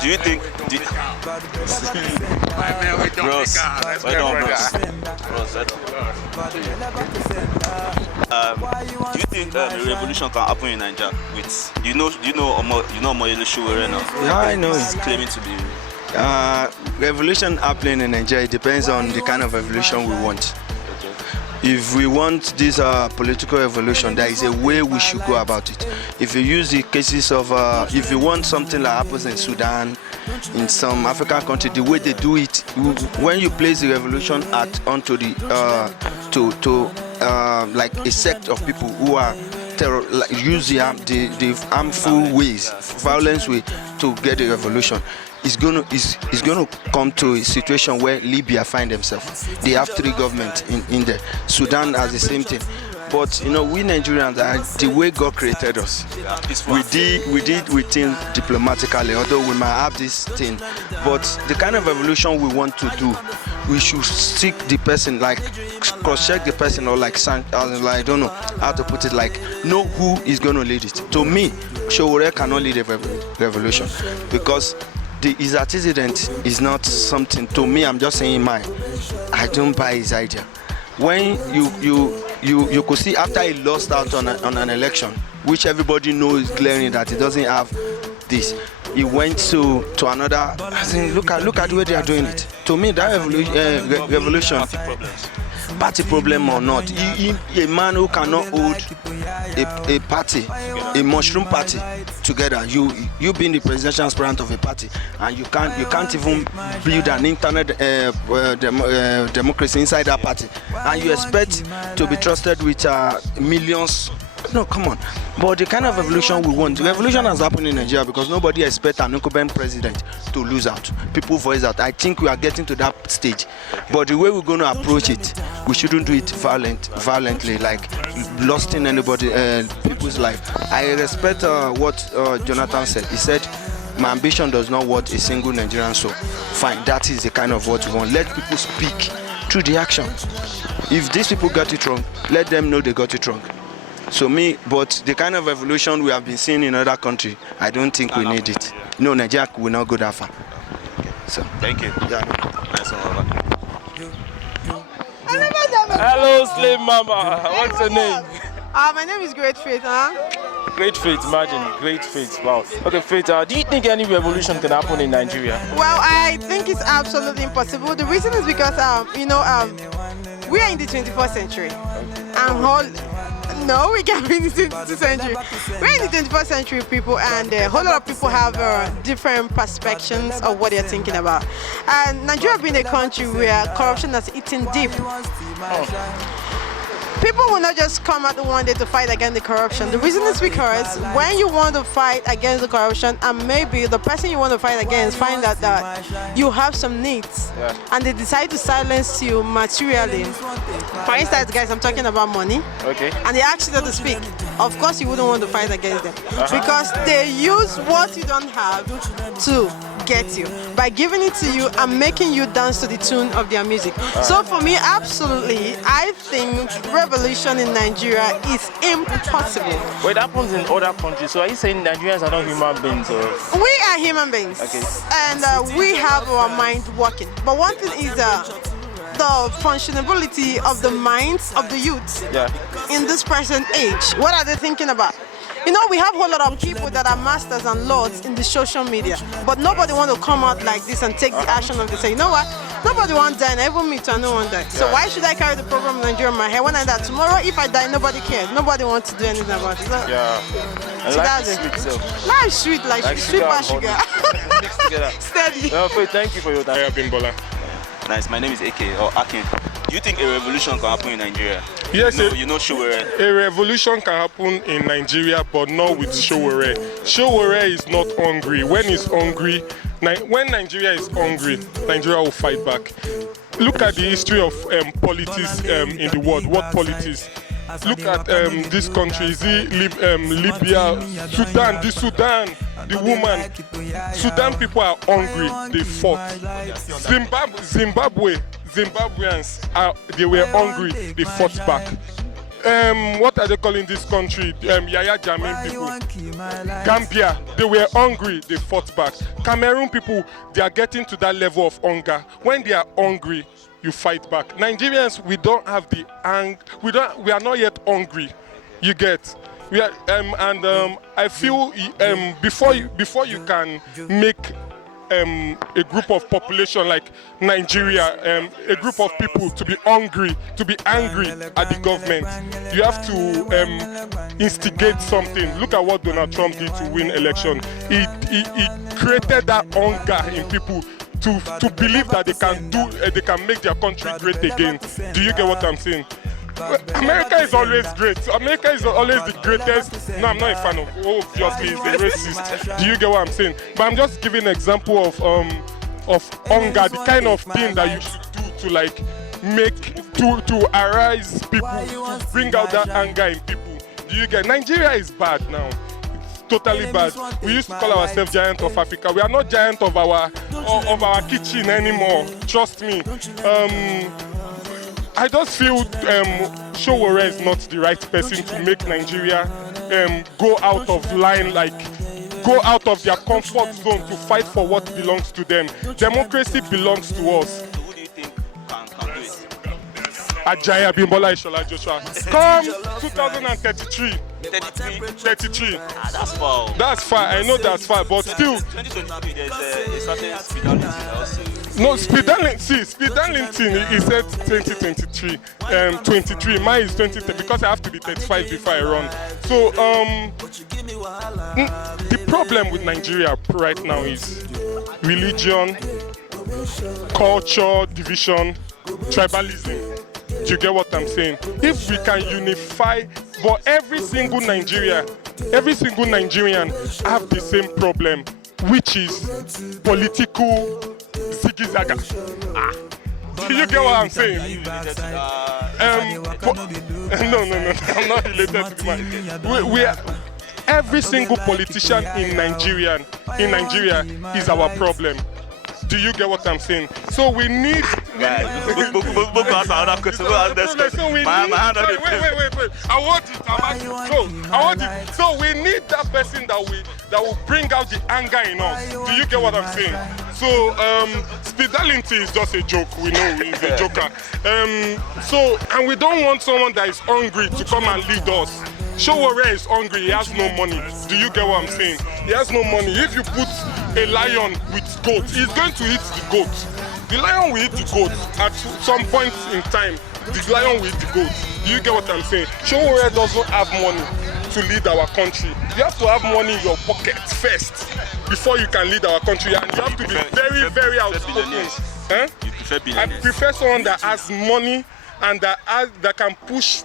Do you think? Bros, wait on, bros. Bros, wait do you think a revolution can happen in Nigeria? With you know Omoyele Sowore now? Yeah, I know. He's claiming to be. Revolution happening in Nigeria, it depends on the kind of revolution we want. If we want this political revolution, there is a way we should go about it. If you use the cases of, if you want something like happens in Sudan, in some African country, the way they do it, when you place the revolution onto the like a sect of people who are use the harmful ways, violence way to get the revolution. It's going to come to a situation where Libya find themselves. They have three governments in there. Sudan has the same thing. But you know, we Nigerians, the way God created us, we did things diplomatically. Although we might have this thing, but the kind of revolution we want to do, we should seek the person, like cross-check the person, or like I don't know how to put it, like know who is going to lead it. To me, Sowore cannot lead a revolution because his antecedent is not something. To me, I'm just saying mine. I don't buy his idea. When you could see after he lost out on an election, which everybody knows clearly that he doesn't have this, he went to another. I think look at the way they are doing it. To me, that revolution, party problem or not, a man who cannot hold a party, a mushroom party together, you being the presidential aspirant of a party, and you can't even build an internet democracy inside that party, and you expect to be trusted with millions. No, come on. But the kind of revolution we want, the revolution has happened in Nigeria because nobody expects an incumbent president to lose out. People voice out. I think we are getting to that stage. But the way we're going to approach it, we shouldn't do it violently, like lusting anybody, people's life. I respect what Jonathan said. He said, my ambition does not want a single Nigerian soul. Fine, that is the kind of what we want. Let people speak through the action. If these people got it wrong, let them know they got it wrong. So but the kind of revolution we have been seeing in other countries, I don't think we need it. No, Nigeria will not go that far. So thank you. Yeah. Nice one. Hello, Slave Mama. What's your name? My name is Great Faith. Great Faith, imagine. Great Faith. Wow. Okay, Faith, do you think any revolution can happen in Nigeria? Well, I think it's absolutely impossible. The reason is because, we are in the 21st century. No, we can't be in the 22nd century. We're in the 21st century, people, and a whole lot of people have different perspectives of what they're thinking about. And Nigeria being a country where corruption has eaten deep. People will not just come out one day to fight against the corruption. The reason is because when you want to fight against the corruption, and maybe the person you want to fight against find out that you have some needs, and they decide to silence you materially. For instance, guys, I'm talking about money. Okay. And they ask you to speak. Of course, you wouldn't want to fight against them because they use what you don't have to get you by giving it to you and making you dance to the tune of their music. So for me, absolutely, I think revolution in Nigeria is impossible. Well, it happens in other countries. So are you saying Nigerians are not human beings? Or? We are human beings, okay. And we have our mind working. But one thing is the functionability of the minds of the youth in this present age. What are they thinking about? You know, we have a whole lot of people that are masters and lords in the social media, but nobody want to come out like this and take the action of the say, you know what? Nobody wants to die, and even me too, no one die. So why should I carry the problem in Nigeria in my head? When I die tomorrow, if I die, nobody cares. Nobody wants to do anything about it. So, and so life that's is it. sweet, so. Life is sweet, like sweet by sugar. Mixed together. Steady. Thank you for your time. Bimbola. Nice. My name is AK or Akin. Do you think a revolution can happen in Nigeria? Yes, you know Sowore. A revolution can happen in Nigeria, but not with Sowore. Sowore is not hungry. When he's hungry, when Nigeria is hungry, Nigeria will fight back. Look at the history of politics in the world. What politics? Look at this country, Libya, Sudan, the woman. Sudan people are hungry, they fought. Zimbabweans, they were hungry, they fought back. what are they calling this country? Yaya Jammeh people. Gambia, they were hungry, they fought back. Cameroon people, they are getting to that level of hunger. When they are hungry, you fight back. Nigerians, we don't have the we are not yet hungry. You get. We are, I feel before you can make a group of population like Nigeria, a group of people to be hungry, to be angry at the government, you have to instigate something. Look at what Donald Trump did to win election. He created that hunger in people to believe that they can make their country great again. Do you get what I'm saying? America is always great. America is always the greatest. No, I'm not a fan of. Obviously, it's a racist. Do you get what I'm saying? But I'm just giving an example of hunger, the kind of thing that you should do to like make to arise people, to bring out that anger in people. Do you get? Nigeria is bad now. It's totally bad. We used to call ourselves giant of Africa. We are not giant of our kitchen anymore. Trust me. I just feel Sowore is not the right person to make Nigeria go out of line, like go out of their comfort zone to fight for what belongs to them. Democracy belongs to us. So who do you think can do it? Ajaya Bimbola Ishola Joshua. Come 2033. 33. That's far. That's far. I know that's far, but still. 2023, there's a certain speed also. No, speed darlington, he said 2023. 23. Mine is 2030 because I have to be 35 before I run. So the problem with Nigeria right now is religion, culture, division, tribalism. Do you get what I'm saying? If we can unify, but every single Nigerian have the same problem, which is political ziggy-zaga. Do you get what I'm saying? No, I'm not related to the man. We are, every single politician in Nigeria is our problem. Do you get what I'm saying? So we need. Wait. I want it. So we need that person that will bring out the anger in us. Do you get what I'm saying? So speedality is just a joke. We know he's a joker. And we don't want someone that is hungry to come and lead us. Sowore is hungry, he has no money. Do you get what I'm saying? He has no money. If you put a lion with goat, he's going to eat the goat. The lion will eat the goat at some point in time. The lion will eat the goat. Do you get what I'm saying? Sowore doesn't have money to lead our country. You have to have money in your pocket first before you can lead our country, and you have to be very, very outspoken. Huh? I prefer someone that has money and that can push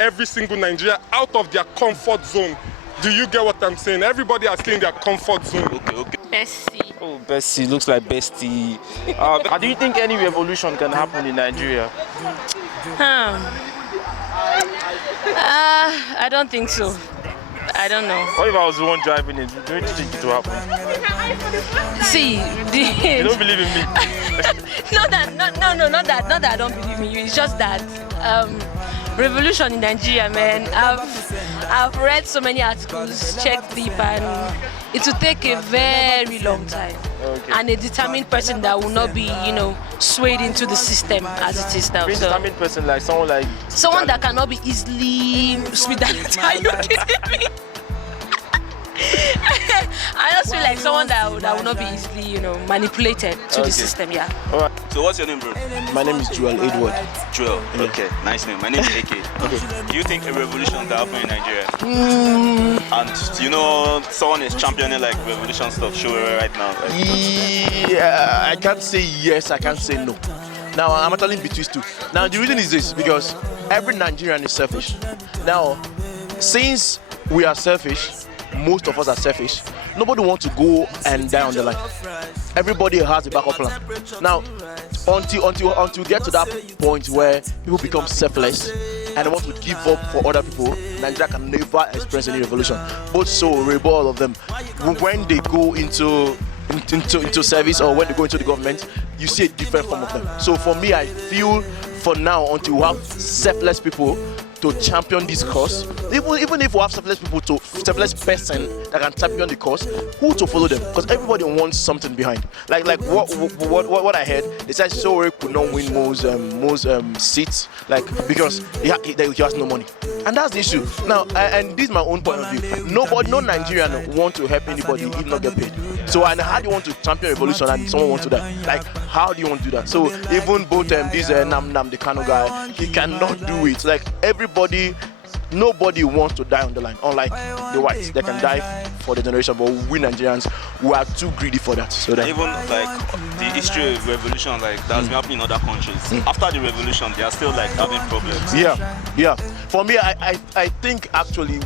every single Nigeria out of their comfort zone. Do you get what I'm saying? Everybody has stayed in their comfort zone. Okay. Bessie. Oh, Bessie, looks like bestie. Do you think any revolution can happen in Nigeria? I don't think so. I don't know. What if I was the one driving it? Do you think it will happen? See, You don't believe in me? not that I don't believe in you. It's just that revolution in Nigeria, man. I've read so many articles, checked deep, and it will take a very long time. Okay. And a determined person that will not be, swayed into the system as it is now. Being a determined person, like someone that cannot be easily speed. Are you kidding me? I just feel like someone that will not be easily, manipulated to the system. Yeah. All right. So what's your name, bro? My name is Joel Edward. Joel. Okay, nice name. My name is AK. Okay. Do you think a revolution can happen in Nigeria? And someone is championing like revolution stuff, Sowore right now. Yeah, I can't say yes, I can't say no. Now, I'm actually in between two. Now, the reason is this, because every Nigerian is selfish. Now, since we are selfish, most of us are selfish. Nobody wants to go and die on the line. Everybody has a backup plan. Now, until we get to that point where people become selfless and want to give up for other people, Nigeria can never experience any revolution. Both Sowore, all of them, when they go into service or when they go into the government, you see a different form of them. So for me, I feel for now, until we have selfless people, to champion this cause. Even if we have selfless person that can champion the cause, who to follow them? Because everybody wants something behind. Like what I heard, they said Sowore could not win most seats, like because he has no money, and that's the issue. Now, and this is my own point of view. No Nigerian want to help anybody if not get paid. So, and how do you want to champion revolution and someone wants to die? Like, how do you want to do that? So even both this Nam the Kano guy, he cannot do it. Like nobody wants to die on the line. Unlike the whites, they can die for the generation, but we Nigerians, we are too greedy for that. So that even like the history of revolution, like that's been happening in other countries. After the revolution, they are still like having problems. Yeah. For me, I think actually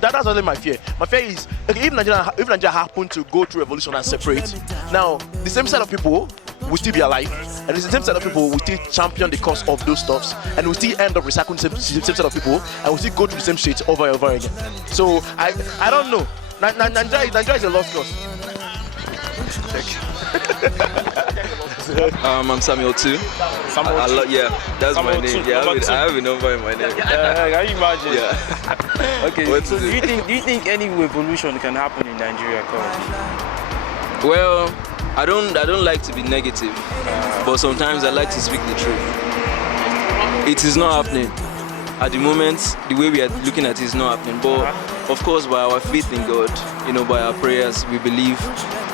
that's only my fear. My fear is, okay, if Nigeria happen to go through revolution and separate, now the same set of people will still be alive, and the same set of people will still champion the cause of those stuffs, and we still end up recycling the same set of people, and we still go through the same shit over and over again. So I don't know. Nigeria is a lost cause. I'm Samuel too. Yeah, that's Samuel my name. too. Yeah, Number two. I have a number in my name. Can you imagine? Yeah. Okay. What So is do it? you think any revolution can happen in Nigeria currently? Well, I don't like to be negative, but sometimes I like to speak the truth. It is not happening. At the moment, the way we are looking at it is not happening. But of course, by our faith in God, by our prayers, we believe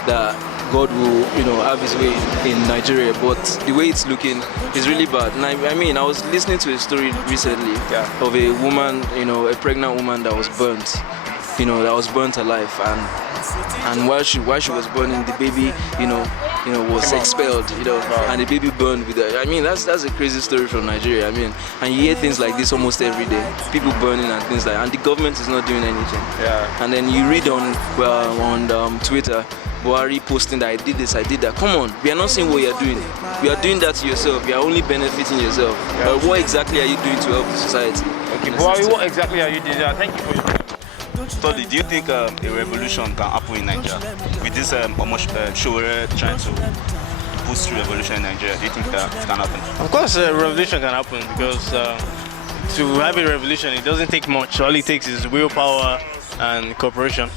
that God will, have His way in Nigeria. But the way it's looking is really bad. And I was listening to a story recently of a woman, a pregnant woman that was burnt, alive, and while she was burning, the baby, was expelled, and the baby burned with her. That's a crazy story from Nigeria. And you hear things like this almost every day. People burning and things like that, and the government is not doing anything. Yeah. And then you read on Twitter, Buhari posting that I did this, I did that. Come on, we are not saying what you are doing. You are doing that to yourself. You are only benefiting yourself. Yeah. But what exactly are you doing to help the society? Okay, Buhari, what exactly are you doing? Thank you for your. Totally. Do you think a revolution can happen in Nigeria? With this Sowore trying to push through revolution in Nigeria, do you think that it can happen? Of course, a revolution can happen because to have a revolution, it doesn't take much. All it takes is willpower and cooperation.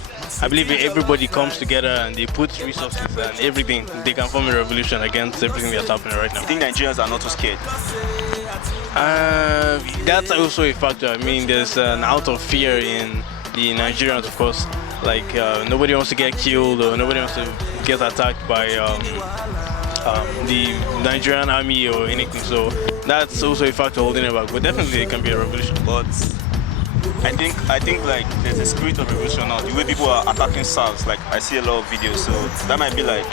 I believe if everybody comes together and they put resources and everything, they can form a revolution against everything that's happening right now. I think Nigerians are not too scared. That's also a factor. There's an out of fear in the Nigerians, of course. Like nobody wants to get killed or nobody wants to get attacked by the Nigerian army or anything. So that's also a factor holding it back. But definitely it can be a revolution. But I think like there's a spirit of revolution now. The way people are attacking SARS, like I see a lot of videos, so that might be like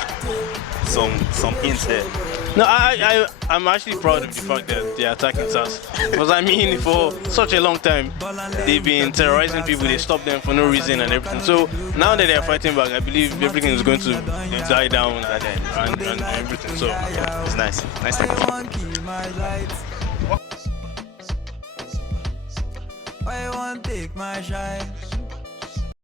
some hints there. No, I'm actually proud of the fact that they're attacking SARS. Because for such a long time, they've been terrorizing people, they stopped them for no reason and everything. So now that they're fighting back, I believe everything is going to die down and everything. So yeah, It's nice. Nice to I want take my shine.